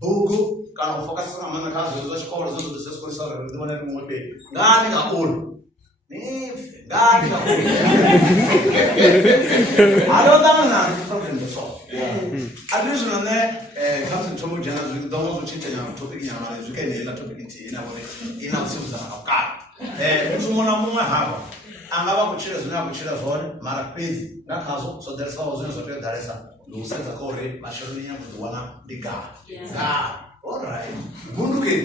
buku kana focus na mana ka zo xikolo zo zo xikolo sa re ndi vona rin'we pe ngani ka ulu ni ngani ka ulu alo dana problem so addition na ne kamse chomo jana zo domo zo chite na topic ya mara zo kene la topic nti ina vone ina siza na ka muzumona mumwe hapa angaba kuchira zina kuchira zone mara pezi na kazo so there is always zo pe daresa lusenza kore masharuni ya kuduwana diga all right bunduke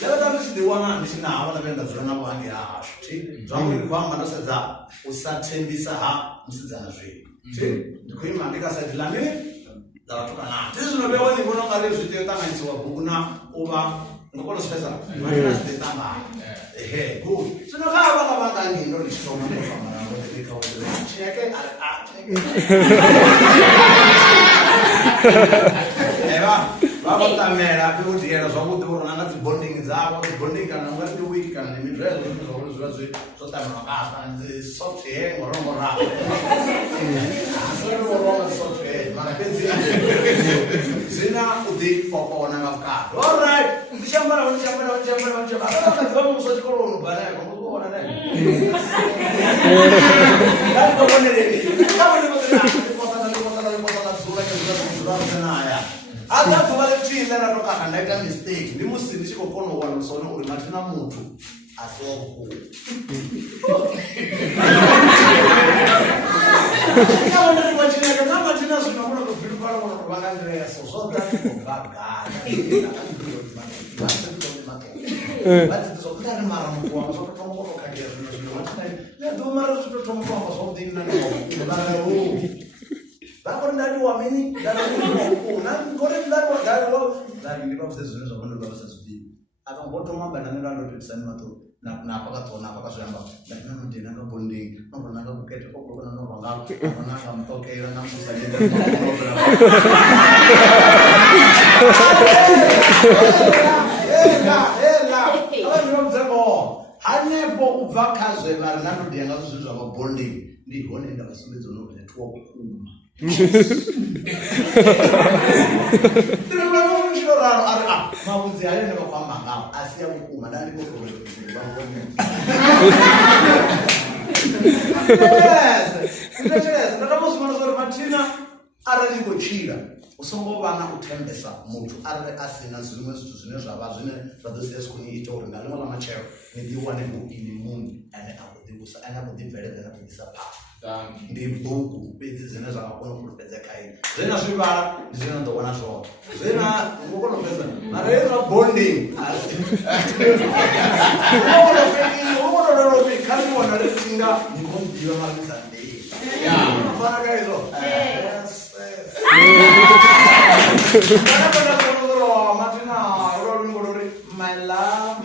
lelo tamisi diwana nisina abana benda zona bwangi ha thi zwangu kwamba nasenza usathembisa ha msizana zwe thi ndikhuluma ndikasadilane zawathuka na tizino bewa ngibona ngale zwithe tanganisiwa bukuna uba ngokolo special manje sitanga good sinokaba kabangangi into lisoma ngofama ngo ndikawule cheke Baba tamera people here so good to run at bonding zabo bonding kana ngati week kana ni mdrezo so tamara ka and the software ngorongo ra so ngorongo software mara penzi zina udi popona ngaka all right ndishambara so chikolo no bana ko kuona ne ndio bonere kama ni motana sura ya Ada kubalethile na toka kanaita mistake ndi musindishe kokono wana sona uri matina muthu asoko Kama ndi machina kana matina sona kuna kupilipala kuna kubangandrea so that kugaga Bati so kutana mara mkuu so kutomo kwa kagia na ndo mara so kutomo kwa so dinna na bana Bakon ndani waamini ndani kuna ngore ndani ndipo msezo zo kono lo sasubi akamboto mamba na ndando tsani mato na pakatona pakazvamba ndina mundina ka bonding nobona ka kukete kokona no ranga nobona ka mtokera na musajenda ela abamzebo hanepo ubvakazve vari nando ndianga zvizvo zva bonding ndihone ndakasumedza nobona tuwa kukuma Mabuzi ayo ne bakwamba ngawo asiya ukuma ndani ko yes ndakamusumana zori matina arali kuchira usongo vana uthembesa muthu arali asina zvimwe zwithu zvine zvava zvine zvadosia sikuniita uri ngalimwe la machero ndiwane muini munhu ane akudhibusa ane akudhibveledza nakudisa phaa ndi bhuku pedzi dzine zvakakona kupedzeka ine zvina zvivara ndizvina ndoona zvona zvina ngokonopedza mara yezva bonding ukonononopi kaniwana retinga ndikomdiva marisa ndei fanaka izvo matina urolingorori my love